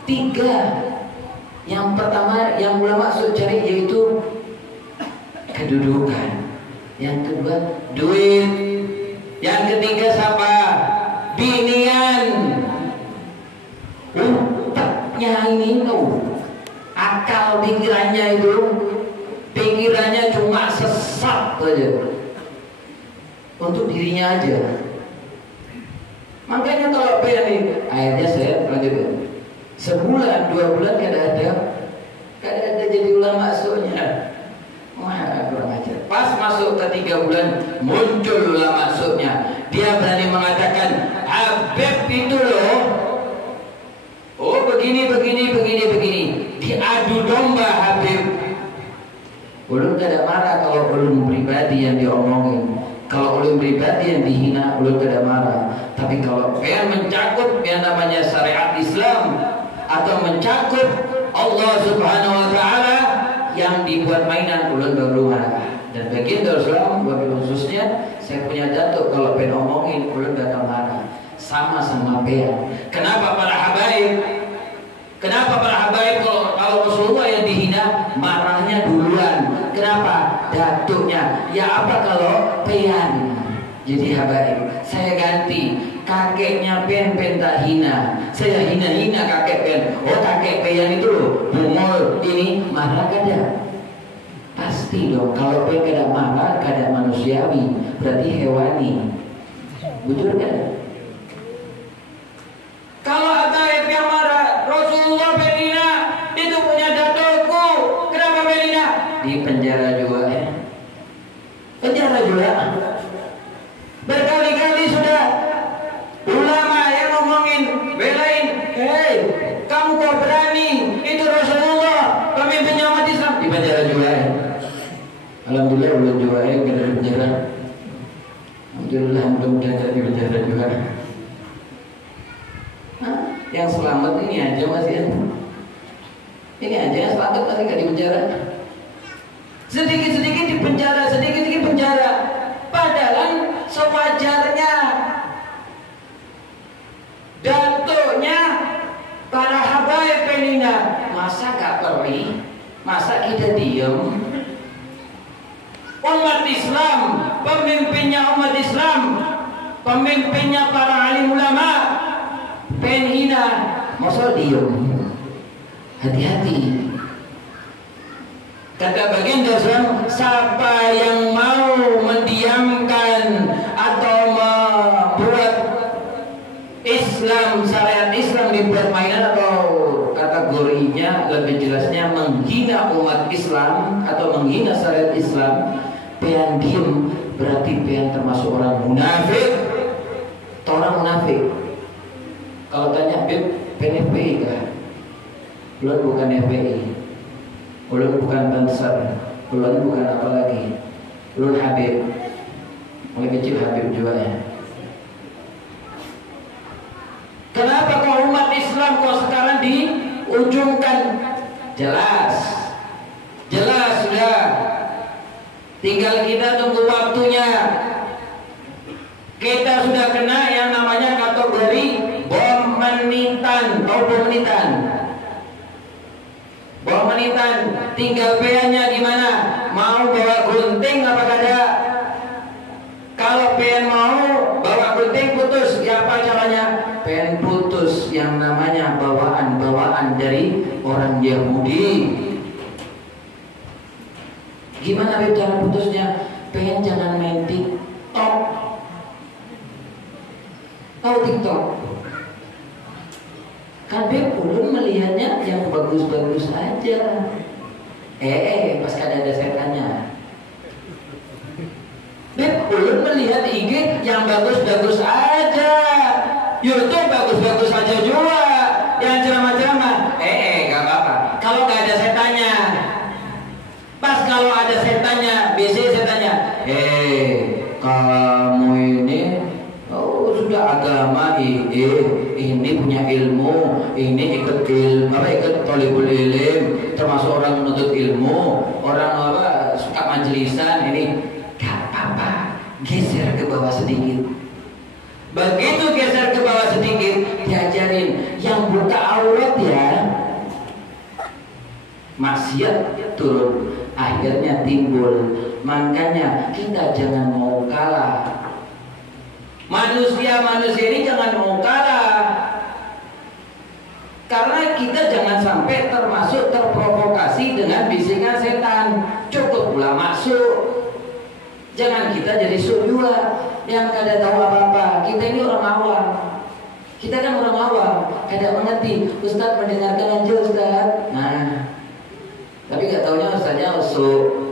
3. Yang pertama yang ulama cari yaitu kedudukan. Yang kedua duit. Yang ketiga siapa? Binian. Otaknya ini akal pikirannya itu, pikirannya cuma sesat saja untuk dirinya aja. Makanya kalau pengen akhirnya saya lanjut, sebulan 2 bulan kada ada jadi ulama masuknya. Wah, kurang ajar. Pas masuk ke 3 bulan muncul ulama masuknya. Dia berani mengatakan Habib itu loh, oh begini. Diadu domba Habib. Ulun kada marah kalau ulun pribadi yang diomongin. Kalau ulun pribadi yang dihina, ulun kada marah. Tapi kalau pengen mencakup yang namanya syariat Islam atau mencakup Allah Subhanahu wa taala yang dibuat mainan, ulun baru marah. Dan bagian Darussalam wabil khususnya saya punya datuk kalau pengen omongin ulun bakal marah. Sama-sama pengen. Kenapa para habaib kalau Rasulullah yang dihina marahnya duluan? Kenapa? Datuknya. Ya apa kalau peyan? Jadi habaib, saya ganti kakeknya pen tak hina, saya hina kakek pen. Oh kakek peyan itu loh, bungol ini marah kada? Pasti dong. Kalau pen kada marah, kada manusiawi, berarti hewani. Betul kan? Kalau habaib yang marah, Rasulullah penina itu punya datukku, kenapa penina? Di penjara juga ya. Penjara juga. Berkali-kali sudah ulama yang ngomongin, belain, hei, kamu kok berani? Itu Rasulullah, pemimpinnya umat Islam. Di penjara juga ya. Alhamdulillah belum juga ya, kita di penjara. Alhamdulillah mudah-mudahan di penjara juga. Yang selamat ini aja masih ya. Ini aja yang selamat masih gak di penjara. Sedikit-sedikit di penjara, sedikit-sedikit penjara. Padahal sewajarnya datuknya para habaib penina. Masa gak perih? Masa kita diem? Umat Islam, pemimpinnya umat Islam, pemimpinnya para alim ulama penhina, masa diem? Hati-hati. Kata bagian Darussalam, siapa yang mau mendiamkan atau membuat Islam, syariat Islam dibuat mainan, atau kategorinya lebih jelasnya menghina umat Islam atau menghina syariat Islam, pengen diem berarti pengen termasuk orang munafik. Orang munafik. Kalau tanya Bib, PNFPI kah? Belum, bukan FPI. Ulun bukan Bansar, ulun bukan apa lagi, ulun Habib, mulai kecil Habib juga ya. Kenapa kok umat Islam kok sekarang diujungkan? Jelas sudah. Tinggal kita tunggu waktunya. Kita sudah kena yang namanya kategori bom menitan. Bom menitan, tinggal peannya gimana? Mau bawa gunting apa kada? Kalau pean mau bawa gunting putus, ya apa caranya? Pean putus yang namanya bawaan dari orang Yahudi. Gimana cara putusnya? Pean jangan main TikTok. Tahu TikTok? Habib ulun melihatnya yang bagus-bagus aja. Pas ada setannya. Habib ulun melihat IG yang bagus-bagus aja. YouTube bagus-bagus aja juga. Yang ceramah-ceramah, gak apa-apa. Kalau gak ada setannya. Pas kalau ada setannya, biasanya setannya, kamu ini sudah agama ini punya ilmu, ini ikut thalibul ilm, termasuk orang menuntut ilmu, orang suka majelisan, ini gak apa-apa, geser ke bawah sedikit. Begitu geser ke bawah sedikit, diajarin yang buka aurat ya, maksiat turun, akhirnya timbul. Makanya kita jangan mau kalah. Manusia ini jangan mau kalah. Karena kita jangan sampai terprovokasi dengan bisikan setan. Cukup pula masuk. Jangan kita jadi sujua yang kada tahu apa-apa. Kita ini orang awam. Kita kan orang awam, kada mengerti. Ustaz mendengarkan aja Ustaz. Nah, tapi gak taunya Ustaznya usuk.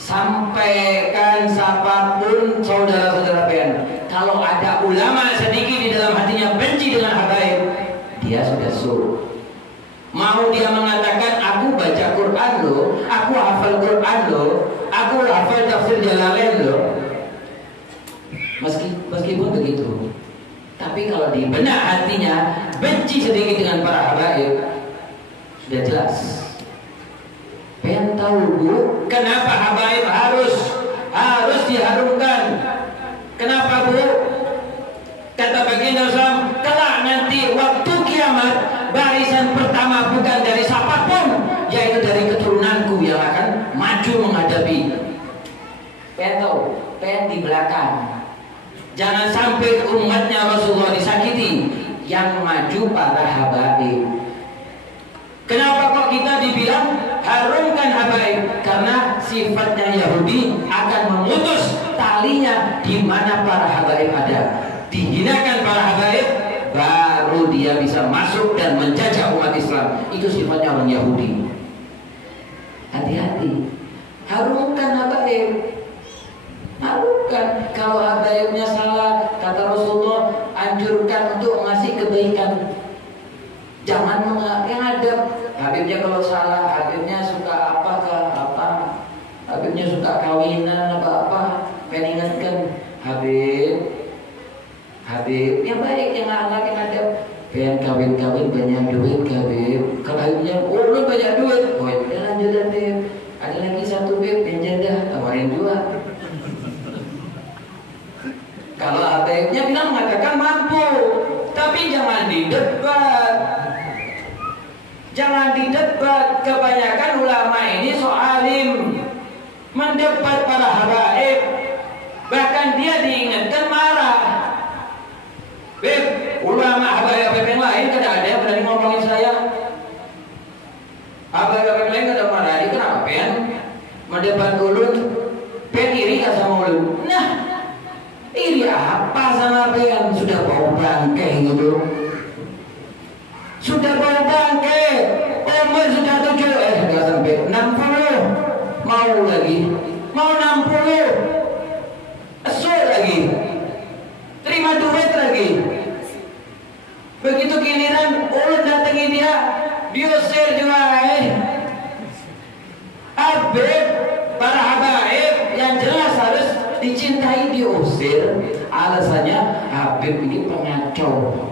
Sampaikan siapapun saudara-saudara pen, kalau ada ulama sedikit di dalam hatinya benci dengan habaib, dia sudah su. Mau dia mengatakan aku baca Quran loh, aku hafal Quran loh, aku hafal tafsir Jalalain loh. Meskipun begitu, tapi kalau di benak hatinya benci sedikit dengan para habaib, sudah jelas. Pengen tahu Bu, kenapa habaib harus diharumkan? Kenapa Bu? Kata baginda Rasul, kelak nanti waktu kiamat, barisan pertama bukan dari siapapun, yaitu dari keturunanku yang akan maju menghadapi. Pengen tahu? Pengen di belakang. Jangan sampai umatnya Rasulullah disakiti. Yang maju para habaib. Kenapa kok kita dibilang harumkan habaib? Karena sifatnya Yahudi akan memutus talinya di mana para habaib ada. Dihinakan para habaib, baru dia bisa masuk dan menjajah umat Islam. Itu sifatnya orang Yahudi. Hati-hati. Harumkan habaib. Harumkan. Kalau habaibnya salah, kata Rasulullah, anjurkan untuk ngasih kebaikan. Jangan mengadap. Habibnya kalau salah, Habibnya suka apakah apa, Habibnya suka kawinan apa, pengingatkan Habib yang baik, yang anak yang ada, pengen kawin banyak duit Habib. Kalau Habibnya lu banyak duit, oh ya lanjut Habib. Ada lagi satu Habib yang janda, tawarin dua. Kalau Habibnya bilang mengatakan mampu, tapi jangan didebat. Jangan didebat. Kebanyakan ulama ini soalim, mendebat para habaib. Bahkan dia diingatkan marah. Beb, ulama habaib yang lain kada ada yang berani ngomongin saya. Habaib lain kada marah. Dia kenapa pen? Mendebat ulun, pen iri gak sama ulun? Nah, iri apa sama pen? Sudah bau bangkai gitu. Sudah bau bangke, umur sudah 7, nggak sampai 60, mau 60, esok lagi, terima duit lagi. Begitu giliran ulun datangi dia, diusir juga. Habib, para habaib yang jelas harus dicintai diusir. Alasannya Habib ini pengacau.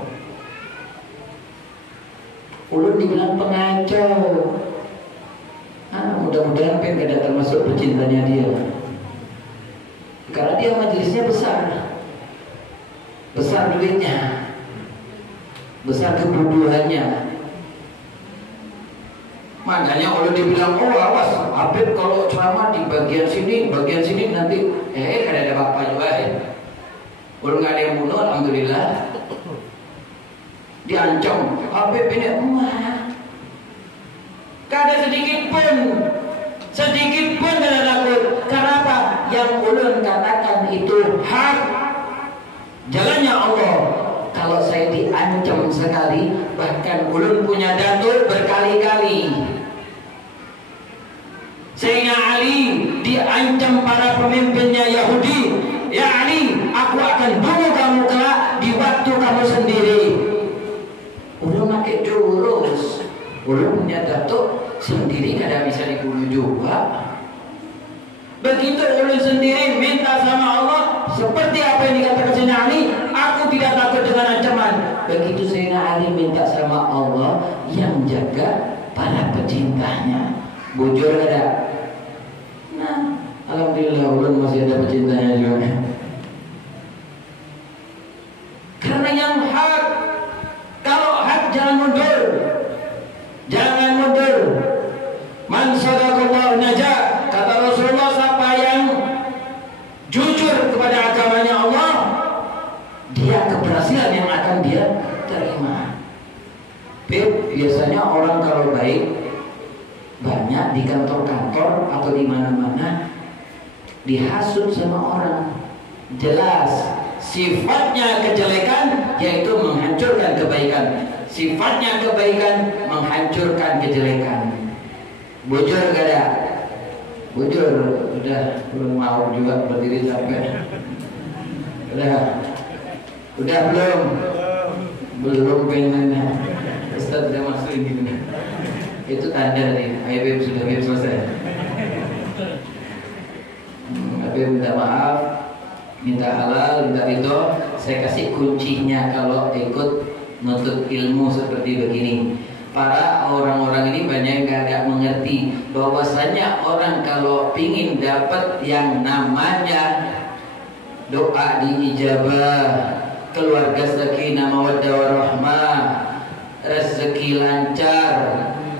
Ulun dibilang pengacau. Mudah-mudahan Pen tidak termasuk pecintanya dia. Karena dia majelisnya besar duitnya, besar kebutuhannya. Makanya ulun dibilang, oh awas Habib kalau ceramah di bagian sini nanti kada ada apa-apa juga ulun nggak ada yang bunuh, alhamdulillah. Diancam Habib ini emak. Kada sedikit pun kada takut. Kenapa? Yang ulun katakan itu hak, jalannya Allah. Kalau saya diancam sekali, bahkan ulun punya datuk berkali-kali. Sayyidina Ali diancam para pemimpinnya Yahudi. Ya Ali, aku akan bunuh kamu kelak di waktu kamu sendiri. Ulun pakai jurus. Ulun punya datuk sendiri kada bisa dibunuh juga. Begitu ulun sendiri minta sama Allah seperti apa yang dikatakan Sayyidina Ali, aku tidak takut dengan ancaman. Begitu Sayyidina Ali minta sama Allah yang jaga para pecintanya. Bujur kada? Nah, alhamdulillah ulun masih ada pecintanya juga. Karena yang hak, kalau hak jangan mundur. Jangan mundur. Man sadaqallahu najah. Kata Rasulullah, siapa yang jujur kepada agamanya Makanya orang kalau baik banyak di kantor-kantor atau di mana-mana dihasut sama orang. Jelas sifatnya kejelekan yaitu menghancurkan kebaikan. Sifatnya kebaikan menghancurkan kejelekan. Bujur gak ada? Bujur, udah belum mau juga berdiri capek. Udah belum pengennya. Ustaz udah masuk ini. Itu tanda nih, Habib sudah selesai. Habib minta maaf, minta halal, minta ridho. Saya kasih kuncinya kalau ikut menuntut ilmu seperti begini. Para orang-orang ini banyak yang gak mengerti bahwasanya orang kalau pingin dapat yang namanya doa diijabah, keluarga sakinah mawaddah warahmah, rezeki lancar,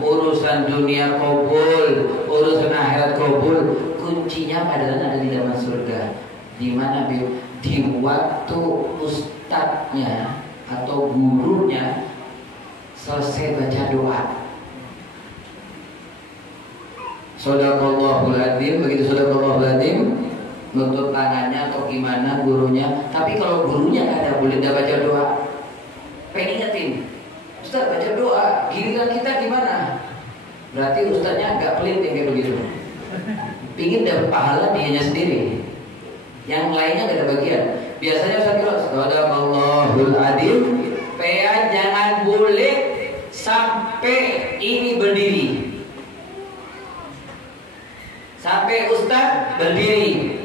urusan dunia kabul, urusan akhirat kabul, kuncinya adalah ada di dalam surga. Di mana di waktu ustadznya atau gurunya selesai baca doa. Shadaqallahul adzim, begitu shadaqallahul adzim, nutup tangannya atau gimana gurunya. Tapi kalau gurunya nggak ada, boleh dia baca doa. Pengen ingetin, Ustaz baca doa, giliran kita gimana? Berarti ustaznya agak pelit yang kayak begitu. Pingin dapat pahala dianya sendiri, yang lainnya gak ada bagian. Biasanya Ustaz kira shadaqallahul adzim, jangan boleh sampai ini berdiri, sampai ustaz berdiri,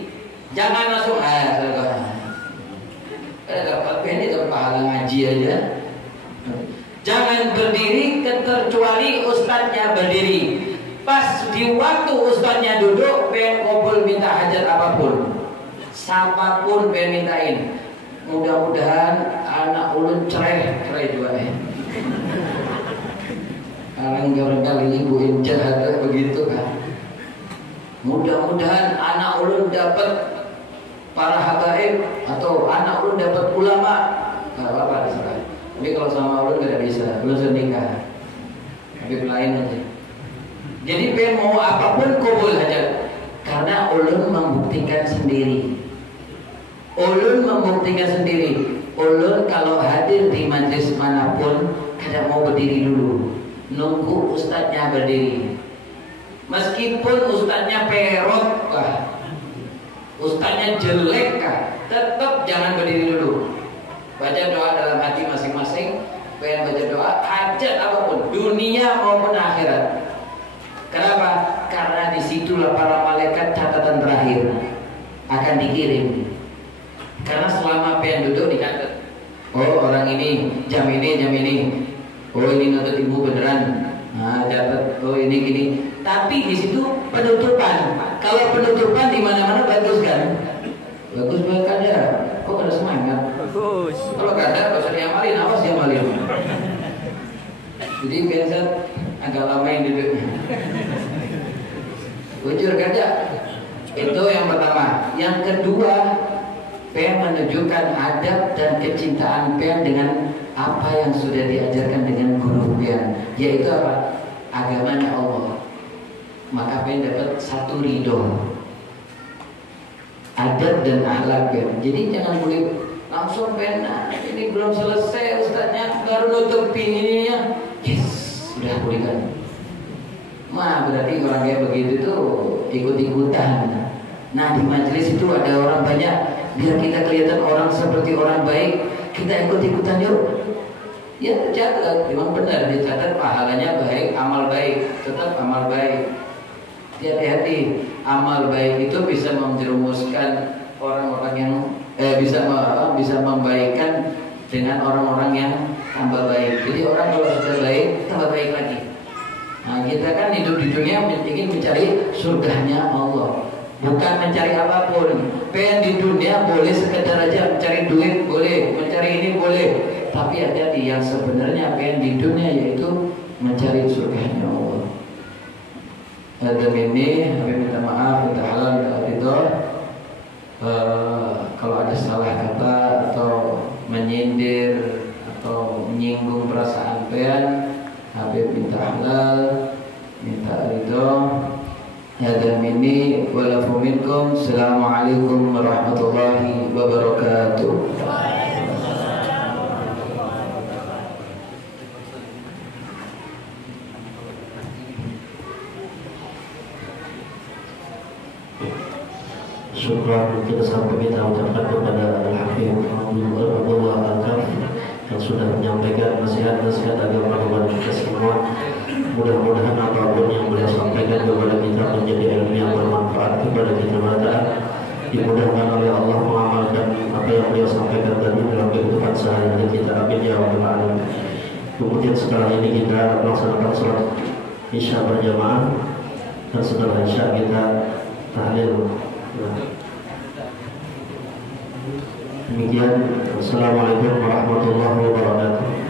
jangan langsung dapat ini dapat pahala ngaji aja. Jangan berdiri kecuali ustaznya berdiri. Pas di waktu ustaznya duduk, pengen ngobrol minta hajat apapun, siapapun pengen mintain. Mudah-mudahan anak ulun cerai juga ya. Orang kali ibu incer ada begitu kan. Mudah-mudahan anak ulun dapat para habaib atau anak ulun dapat ulama. Gak apa-apa diserah. Tapi kalau sama ulun gak bisa, ulun sudah nikah. Tapi lain aja. Jadi pengen mau apapun kubul aja. Karena ulun membuktikan sendiri. Ulun membuktikan sendiri. Ulun kalau hadir di majlis manapun kadang mau berdiri dulu, nunggu ustadznya berdiri. Meskipun ustadznya perot kah, ustadznya jelek kah, tetap jangan berdiri dulu. Baca doa dalam hati masing-masing. Pengen baca doa hajat apapun, dunia maupun akhirat. Kenapa? Karena disitulah para malaikat catatan terakhir akan dikirim. Karena selama pengen duduk dicatat. Oh orang ini jam ini. Oh ini nonton ibu beneran. Nah catat. Oh ini gini. Tapi di situ penutupan. Kalau penutupan di mana-mana bagus kan? Bagus banget kan ya. Kok ada semangat? Bagus. Kalau gak ada, gak usah diamalin. Awas diamalin. Jadi biasa agak lama yang duduk. Bujur kerja. Itu yang pertama. Yang kedua, pengen menunjukkan adab dan kecintaan pengen dengan apa yang sudah diajarkan dengan guru pengen, yaitu apa? Agamanya Allah. Maka pengen dapat satu ridho, adab dan akhlak pengen. Jadi jangan boleh langsung pengen, ini belum selesai ustadznya baru nutupin ininya. Yes, sudah boleh kan? Berarti orang kayak begitu tuh ikut-ikutan. Nah di majelis itu ada orang banyak. Biar kita kelihatan orang seperti orang baik, kita ikut-ikutan yuk. Ya tercatat, memang benar dicatat pahalanya baik, amal baik, tetap amal baik. Hati-hati, amal baik itu bisa menjerumuskan orang-orang yang bisa membaikkan dengan orang-orang yang tambah baik. Jadi orang kalau sudah baik, tambah baik lagi. Nah kita kan hidup di dunia ingin mencari surganya Allah. Bukan mencari apapun. Pengen di dunia boleh sekedar aja mencari duit boleh, mencari ini boleh. Tapi hati-hati yang sebenarnya pengen di dunia yaitu mencari surganya Allah. Adam ini, kami minta maaf, minta halal, minta ridho. Kalau ada salah kata atau menyindir atau menyinggung perasaan pengen, Habib minta halal, minta ridho. Hadza minni wa lakum minkum. Assalamualaikum warahmatullahi wabarakatuh. Syukur kita sampai kita ucapkan kepada Al-Habib Abdullah Al-Kaf yang sudah menyampaikan nasihat-nasihat agama kepada kita semua. Mudah-mudahan apapun yang beliau sampaikan kepada kita menjadi ilmu yang bermanfaat kepada kita semua. Dimudahkan oleh Allah mengamalkan apa yang beliau sampaikan tadi dalam kehidupan sehari-hari kita. Amin ya rabbal alamin. Kemudian setelah ini kita melaksanakan sholat Isya berjamaah, dan setelah Isya kita tahlil. Demikian, Assalamualaikum warahmatullahi wabarakatuh.